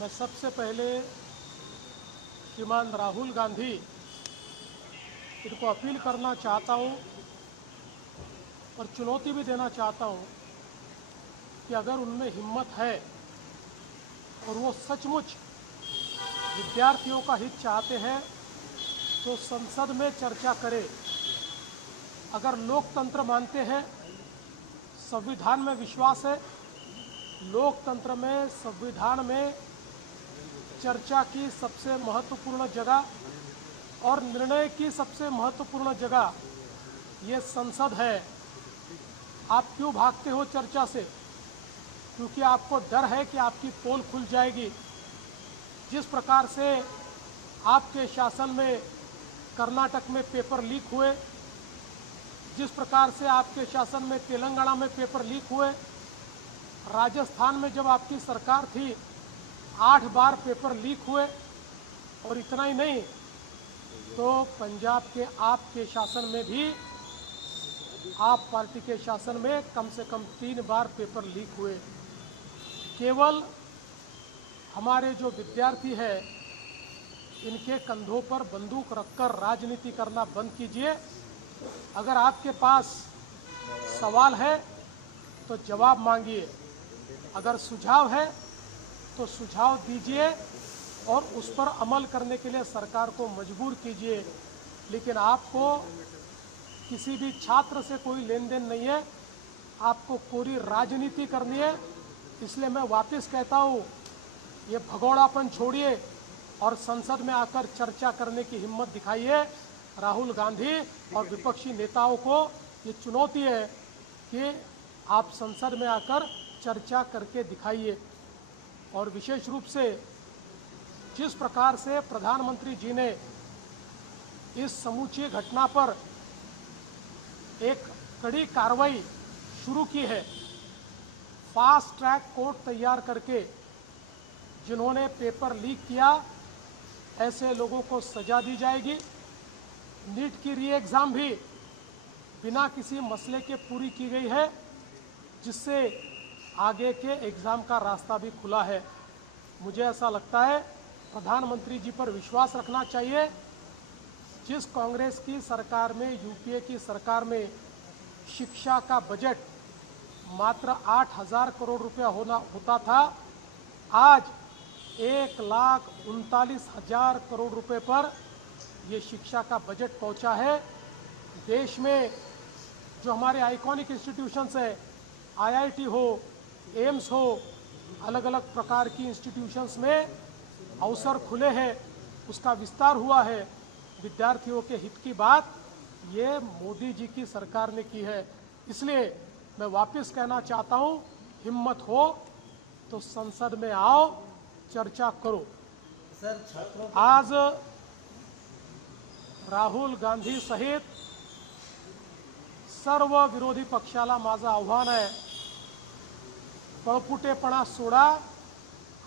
मैं सबसे पहले श्रीमान राहुल गांधी इनको अपील करना चाहता हूं और चुनौती भी देना चाहता हूं कि अगर उनमें हिम्मत है और वो सचमुच विद्यार्थियों का हित चाहते हैं तो संसद में चर्चा करें। अगर लोकतंत्र मानते हैं, संविधान में विश्वास है, लोकतंत्र में संविधान में चर्चा की सबसे महत्वपूर्ण जगह और निर्णय की सबसे महत्वपूर्ण जगह ये संसद है। आप क्यों भागते हो चर्चा से? क्योंकि आपको डर है कि आपकी पोल खुल जाएगी। जिस प्रकार से आपके शासन में कर्नाटक में पेपर लीक हुए, जिस प्रकार से आपके शासन में तेलंगाना में पेपर लीक हुए, राजस्थान में जब आपकी सरकार थी 8 बार पेपर लीक हुए, और इतना ही नहीं तो पंजाब के आपके शासन में भी, आप पार्टी के शासन में कम से कम 3 बार पेपर लीक हुए। केवल हमारे जो विद्यार्थी हैं इनके कंधों पर बंदूक रखकर राजनीति करना बंद कीजिए। अगर आपके पास सवाल है तो जवाब मांगिए, अगर सुझाव है तो सुझाव दीजिए और उस पर अमल करने के लिए सरकार को मजबूर कीजिए। लेकिन आपको किसी भी छात्र से कोई लेन देन नहीं है, आपको पूरी राजनीति करनी है। इसलिए मैं वापस कहता हूँ, ये भगोड़ापन छोड़िए और संसद में आकर चर्चा करने की हिम्मत दिखाइए। राहुल गांधी और विपक्षी नेताओं को ये चुनौती है कि आप संसद में आकर चर्चा करके दिखाइए। और विशेष रूप से जिस प्रकार से प्रधानमंत्री जी ने इस समूची घटना पर एक कड़ी कार्रवाई शुरू की है, फास्ट ट्रैक कोर्ट तैयार करके जिन्होंने पेपर लीक किया ऐसे लोगों को सजा दी जाएगी। नीट की री एग्ज़ाम भी बिना किसी मसले के पूरी की गई है, जिससे आगे के एग्ज़ाम का रास्ता भी खुला है। मुझे ऐसा लगता है प्रधानमंत्री जी पर विश्वास रखना चाहिए। जिस कांग्रेस की सरकार में, यूपीए की सरकार में शिक्षा का बजट मात्र 8,000 करोड़ रुपया होता था, आज 1,39,000 करोड़ रुपए पर ये शिक्षा का बजट पहुंचा है। देश में जो हमारे आइकॉनिक इंस्टीट्यूशंस है, आईआईटी हो, एम्स हो, अलग अलग प्रकार की इंस्टीट्यूशंस में अवसर खुले हैं, उसका विस्तार हुआ है। विद्यार्थियों के हित की बात ये मोदी जी की सरकार ने की है। इसलिए मैं वापस कहना चाहता हूँ, हिम्मत हो तो संसद में आओ, चर्चा करो। आज राहुल गांधी सहित सर्व विरोधी पक्षाला माझं आव्हान आहे, पळपुटेपणा सोडा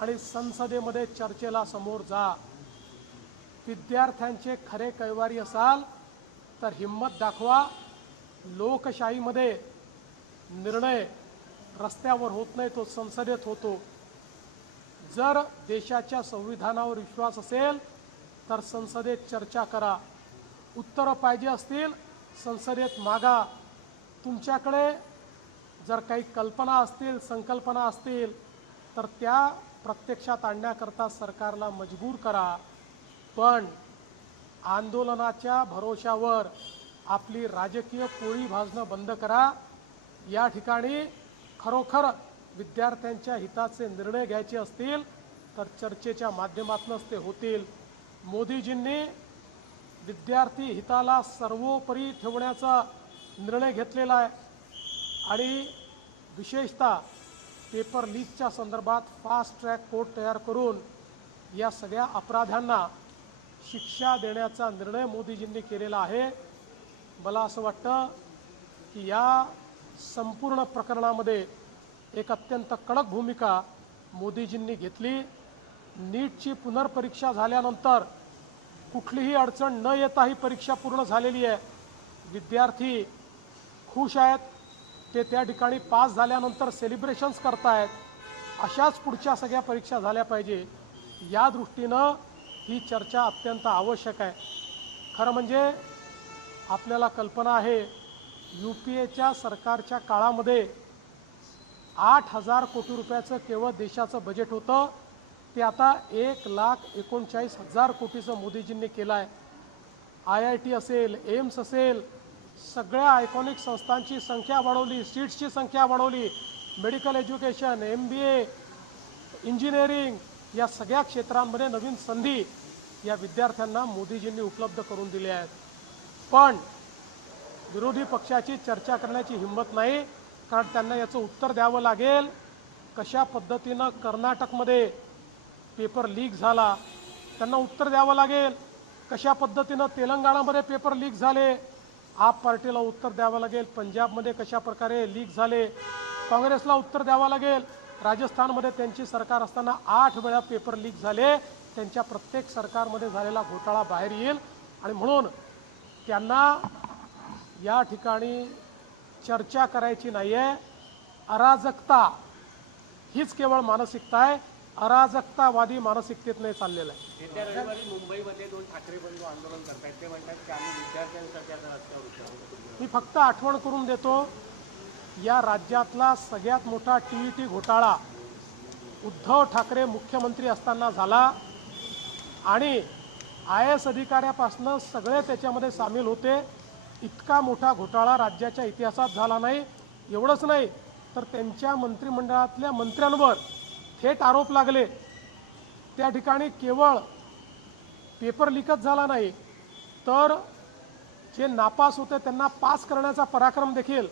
आणि संसदेमध्ये चर्चेला समोर जा। विद्यार्थ्यांचे खरे कैवारी असाल तर हिम्मत दाखवा। लोकशाहीमध्ये निर्णय रस्त्यावर होत नाही, तो संसदेत होतो। जर देशाच्या संविधानावर विश्वास असेल तर संसदेत चर्चा करा। उत्तरं पाहिजे असतील संसदेत मागा। तुमच्याकडे जर काही कल्पना असतील, संकल्पना असतील तर त्या प्रत्यक्षात आणण्याकरता सरकारला मजबूर करा। पण आंदोलनाच्या भरोशावर आपली राजकीय पोळी भाजणं बंद करा। या ठिकाणी खरोखर विद्यार्थ्यांच्या हिताचे निर्णय घ्यायचे असतील तर चर्चेच्या माध्यमातूनच ते होतील। मोदीजींनी विद्यार्थी हिताला सर्वोपरी ठेवण्याचा निर्णय घेतलेला आहे आणि विशेषतः पेपर लीकच्या संदर्भात फास्ट ट्रॅक कोर्ट तयार करून या सगळ्या अपराध्यांना शिक्षा देण्याचा निर्णय मोदीजींनी केलेला आहे। मला असं वाटतं की या संपूर्ण प्रकरणामध्ये एक अत्यंत कडक भूमिका मोदीजींनी घेतली। नीटची पुनर्परीक्षा झाल्यानंतर कुठलीही अडचण न येता ही परीक्षा पूर्ण झालेली आहे। विद्यार्थी खुश आहेत, ते त्या ठिकाणी पास झाल्यानंतर सेलिब्रेशन्स करतायत। अशाच पुढच्या सगळ्या परीक्षा झाल्या पाहिजे, या दृष्टीनं ही चर्चा अत्यंत आवश्यक आहे. खरं म्हणजे आपल्याला कल्पना आहे, UPAच्या सरकारच्या काळामध्ये 8,000 कोटी रुपयाचं केवळ देशाचं बजेट होतं, ते आता 1,39,000 कोटीचं मोदीजींनी केलं आहे. IIT असेल, एम्स असेल, सगळ्या आयकॉनिक संस्थांची संख्या वाढवली, सीट्सची संख्या वाढवली, मेडिकल एज्युकेशन, MBA, इंजिनिअरिंग या सगळ्या क्षेत्रांमध्ये नवीन संधी या विद्यार्थ्यांना मोदीजींनी उपलब्ध करून दिल्या आहेत. पण विरोधी पक्षाची चर्चा करण्याची हिंमत नाही, कारण त्यांना याचं उत्तर द्यावं लागेल. कशा पद्धतीनं कर्नाटकमध्ये पेपर लीक झाला, त्यांना उत्तर द्यावं लागेल. कशा पद्धतीनं तेलंगणामध्ये पेपर लीक झाले, आप पार्टीला उत्तर द्यावं लागेल. पंजाबमध्ये कशा प्रकारे लीक झाले, काँग्रेसला उत्तर द्यावं लागेल. राजस्थानमध्ये त्यांची सरकार असताना 8 वेळा पेपर लीक झाले. त्यांच्या प्रत्येक सरकारमध्ये झालेला घोटाळा बाहेर येईल. आणि म्हणून त्यांना या ठिकाणी चर्चा करायची नाही आहे. अराजकता हीच केवळ मानसिकता आहे. अराजकतावादी मानसिकतेत नाही चाललेलं आहे. येत्या रविवारी मुंबईमध्ये 2 ठाकरे बंधू आंदोलन करतायत. ते म्हणतात की आम्ही विद्यार्थ्यांसाठी आता रस्त्यावर उतरलो. मी फक्त आठवण करून देतो, या राज्यातला सगळ्यात मोठा TET घोटाळा उद्धव ठाकरे मुख्यमंत्री असताना झाला आणि IAS अधिकाऱ्यापासून सगळे त्याच्यामध्ये सामील होते. इतका मोठा घोटाळा राज्याच्या इतिहासात झाला नाही. एवढंच नाही तर त्यांच्या मंत्रिमंडळातल्या मंत्र्यांवर थेट आरोप लागले. त्या ठिकाणी केवळ पेपर लीकच झाला नाही, तर जे नापास होते त्यांना पास करण्याचा पराक्रम देखील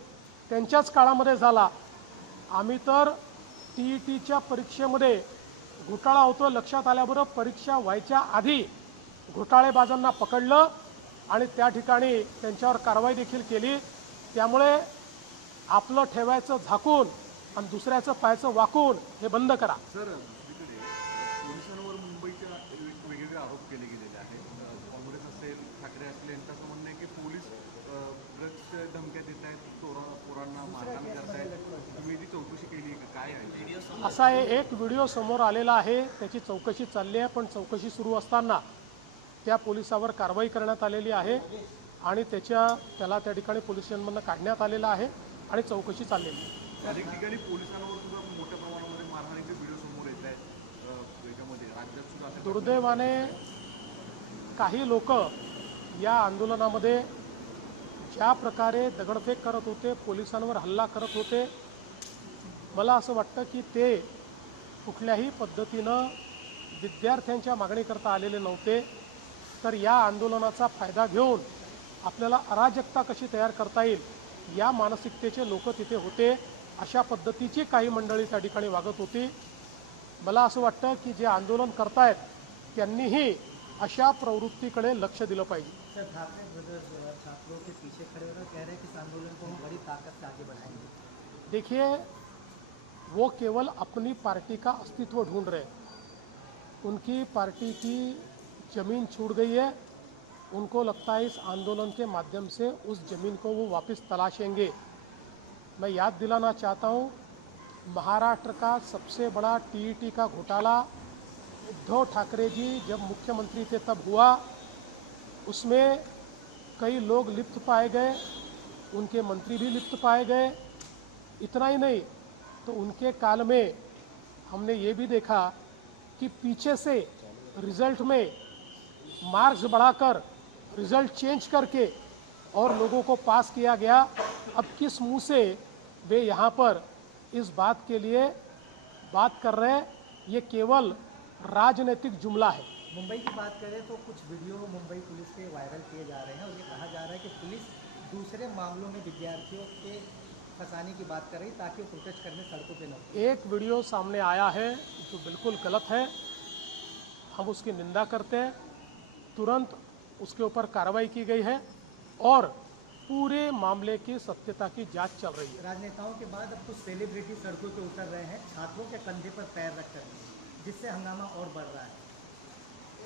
त्यांच्याच काळामध्ये झाला. आम्ही तर TETच्या परीक्षेमध्ये घोटाळा होतो लक्षात आल्याबरोबर परीक्षा व्हायच्या आधी घोटाळेबाजांना पकडलं आणि त्या ठिकाणी त्यांच्यावर कारवाई देखील केली. त्यामुळे आपलं ठेवायचं झाकून आणि दुसऱ्याचं पाहायचं वाकून हे बंद करा. सर, दुसरीकडे पोलिसांवर मुंबईच्या वेगवेगळे आरोप केले गेलेले आहेत. काँग्रेस असेल, ठाकरे असतील, यांचं असं म्हणणं आहे की पोलीस ड्रग्सच्या धमक्या देत आहेत, पोरांना मारहाण करतायत. तुम्ही ती चौकशी केली आहे का, काय आहे? असा एक व्हिडिओ समोर आलेला आहे, त्याची चौकशी चालली आहे. पण चौकशी सुरू असताना त्या पोलिसावर कारवाई करण्यात आलेली आहे आणि त्याला त्या ठिकाणी पोलीस स्टेशनमधून काढण्यात आलेलं आहे आणि चौकशी चाललेली आहे. अनेक ठिकाणी पोलिसांवर सुद्धा मोठ्या प्रमाणामध्ये मारहाणीचे व्हिडिओ समोर येत आहेत. याच्यामध्ये राज्यात सुद्धा असे दुर्दैवाने काही लोक या आंदोलनामध्ये ज्या प्रकारे दगडफेक करत होते, पोलिसांवर हल्ला करत होते, मला असं वाटतं की ते कुठल्याही पद्धतीनं विद्यार्थ्यांच्या मागणीकरता आलेले नव्हते. तर या आंदोलनाचा फायदा घेऊन आपल्याला अराजकता कशी तयार करता येईल या मानसिकतेचे लोक तिथे होते. अशा पद्धतीची काही मंडळी त्या ठिकाणी वागत होती. मला असं वाटतं की जे आंदोलन करतायत त्यांनीही अशा प्रवृत्तीकडे लक्ष दिलं पाहिजे. सर, ठाकरे ब्रदर्स छात्रों के पीछे खड़े होकर कह रहे हैं कि इस आंदोलन को हम बड़ी ताकत से आगे बढ़ाएंगे. देखिए, वो केवल अपनी पार्टी का अस्तित्व ढूंढ रहे हैं. उनकी पार्टी की ज़मीन छूट गई है. उनको लगता है इस आंदोलन के माध्यम से उस ज़मीन को वो वापस तलाशेंगे. मैं याद दिलाना चाहता हूँ, महाराष्ट्र का सबसे बड़ा TET का घोटाला उद्धव ठाकरे जी जब मुख्यमंत्री थे तब हुआ. उसमें कई लोग लिप्त पाए गए, उनके मंत्री भी लिप्त पाए गए. इतना ही नहीं तो उनके काल में हमने ये भी देखा कि पीछे से रिज़ल्ट में मार्क्स बढ़ाकर रिज़ल्ट चेंज करके और लोगों को पास किया गया. अब किस मुंह से वे यहाँ पर इस बात के लिए बात कर रहे हैं? ये केवल राजनीतिक जुमला है. मुंबई की बात करें तो कुछ वीडियो मुंबई पुलिस के वायरल किए जा रहे हैं और ये कहा जा रहा है कि पुलिस दूसरे मामलों में विद्यार्थियों के फंसाने की बात कर रही ताकि वो प्रोटेस्ट करने सड़कों पे न हो. एक वीडियो सामने आया है जो बिल्कुल गलत है. हम उसकी निंदा करते हैं. तुरंत उसके ऊपर कार्रवाई की गई है और पूरे मामले की सत्यता की जांच चल रही है. राजनेताओं के बाद अब कुछ सेलिब्रिटी सड़कों पे उतर रहे हैं छात्रों के कंधे पर पैर रखकर, जिससे हंगामा और बढ़ रहा है.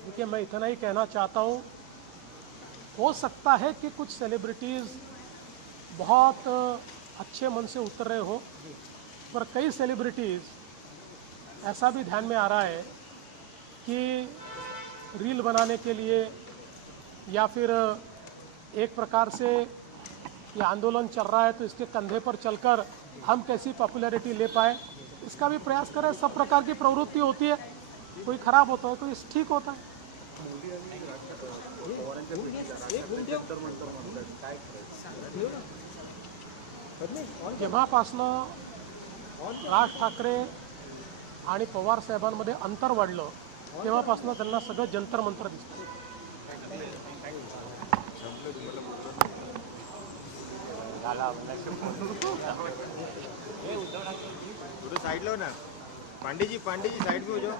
देखिए, मैं इतना ही कहना चाहता हूँ, हो सकता है कि कुछ सेलिब्रिटीज़ बहुत अच्छे मन से उतर रहे हो, पर कई सेलिब्रिटीज़ ऐसा भी ध्यान में आ रहा है कि रील बनाने के लिए या फिर एक प्रकार से ये आंदोलन चल रहा है तो इसके कंधे पर चलकर हम कैसी पॉपुलैरिटी ले पाए, इसका भी प्रयास करें। सब प्रकार की प्रवृत्ति होती है, कोई खराब होता है तो इस ठीक होता है। जेव्हापासनं राज ठाकरे आणि पवार साहेबांमध्ये अंतर वाढलं तेव्हापासनं त्यांना सगळं जंतर मंत्र दिसतं। थोड़ा साइड लो ना, पांडे जी साइड में हो जाओ।